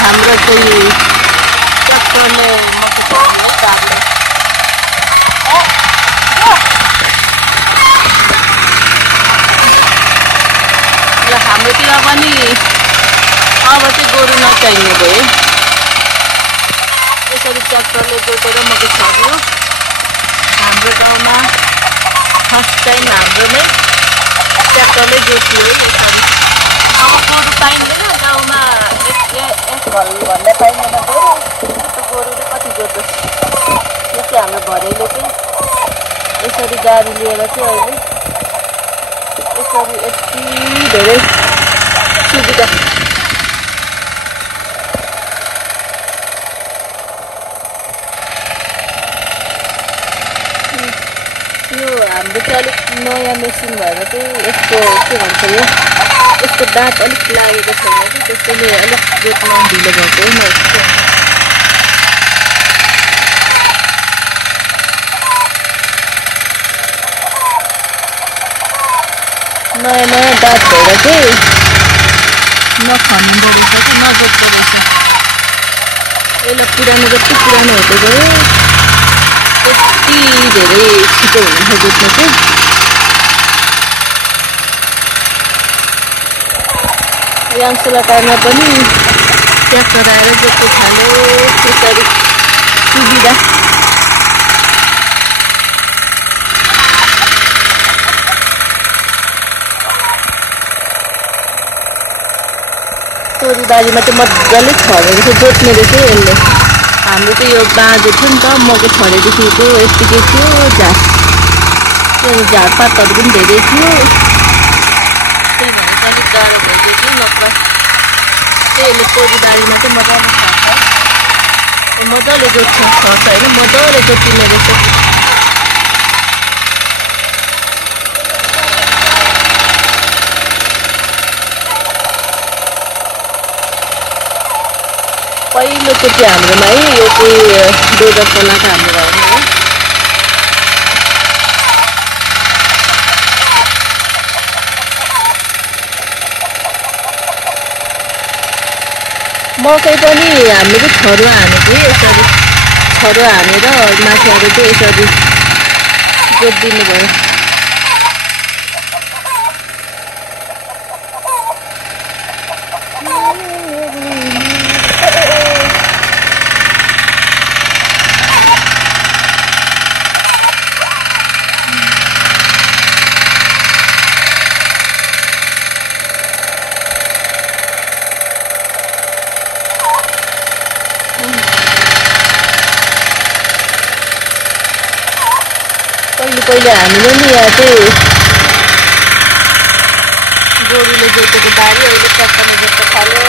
हाम्रो चाहिँ ट्र्याक्टरले हाम्रोतिर पनि अब चाहिँ गोरु नचाहिने भयो। यसरी ट्र्याक्टरले जोतेर मकै छर्यो। हाम्रो गाउँमा फर्स्ट टाइम हाम्रो नै ट्र्याक्टरले जोत्यो। अब गोरु पाइँदैन गाउँमा, एक घर भन्दा पाइँदैन गोरु। गोरुले कति जोत्छ। यो चाहिँ हाम्रो घरैले चाहिँ यसरी गाडी लिएर चाहिँ अहिले यसरी यति धेरै सुविधा। यो हाम्रो चाहिँ अलिक नयाँ मेसिन भएर चाहिँ यसको के भन्छ यो यसको दाँत अलिक लागेको छैन कि त्यसैले अलिक जोत्न ढिलो भएको हो। नयाँ नयाँ दाँत भएर चाहिँ नखनिँदो रहेछ कि नजोत्दो रहेछ। यसलाई पुरानो जति पुरानो हुँदै गयो त्यति धेरै छिटो हुन्छ जोत्नु चाहिँ। याङसुला टाइममा पनि ट्र्याक्टर आएर जोत्नु थाल्यो। त्यसरी सुविधा। तोरी बारीमा चाहिँ मजाले छरेर चाहिँ जोत्ने रहेछ यसले। हाम्रो चाहिँ यो बाँझो थियो नि त, मकै छरेदेखिको यतिकै थियो झारपातहरू पनि धेरै थियो। त्यही भएर चाहिँ अलिक गाह्रो भइदियो। नत्र चाहिँ यसले तोरी बारीमा चाहिँ मजाले छर्छ। मजाले जोत्छ छर्छ होइन, मजाले जोतिने रहेछ। पहिलोचोटि हाम्रोमा है यो चाहिँ डोजर चलाएको हाम्रो घरमा है। मकै पनि हामीले चाहिँ छरुवा हानेको है। यसरी छरुवा हानेर माथि आएर चाहिँ यसरी जोतिदिनु भयो। पहिले हामीले नि यहाँ चाहिँ गोरुले जोतेको बारी अहिले ट्र्याक्टरले जोत्न थाल्यो।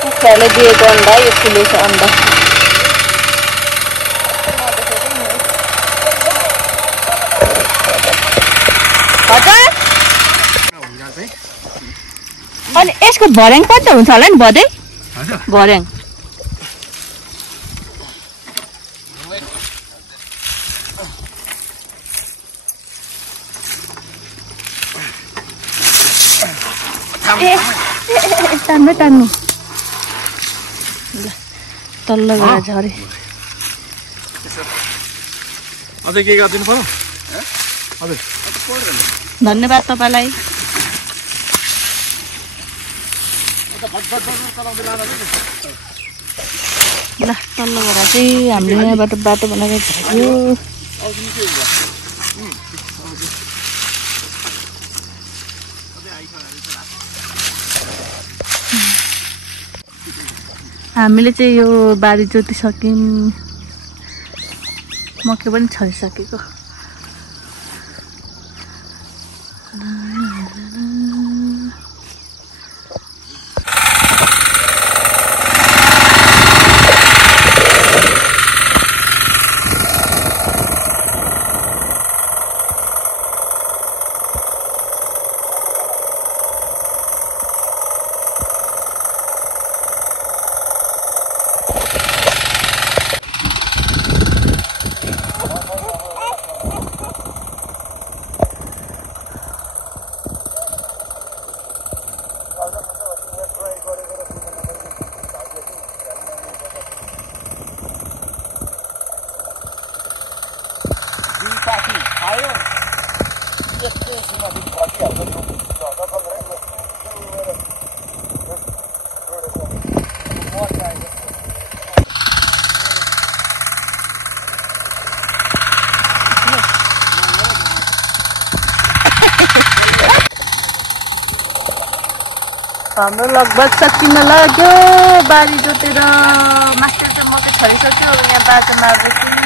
कुखुराले दिएको अन्डा यो फुलेछ अन्डा। हजुर अनि यसको भर्याङ पनि त हुन्छ होला नि भदै भर्याङ। तान्नु तान्नु तल्लो गएर झरे। अझै के गरिदिनु पर्यो? धन्यवाद तपाईँलाई। ल तल्लो गएर चाहिँ हामीले यहाँबाट बाटो बनाएर झऱ्यो। हामीले चाहिँ यो बारी जोतिसक्यौँ। मकै पनि छरिसकेको। हाम्रो लगभग सकिन लाग्यो। बारी जोतेर मास्टर चाहिँ मकै छरिसक्यो। यहाँ बाटो मार्दैछु।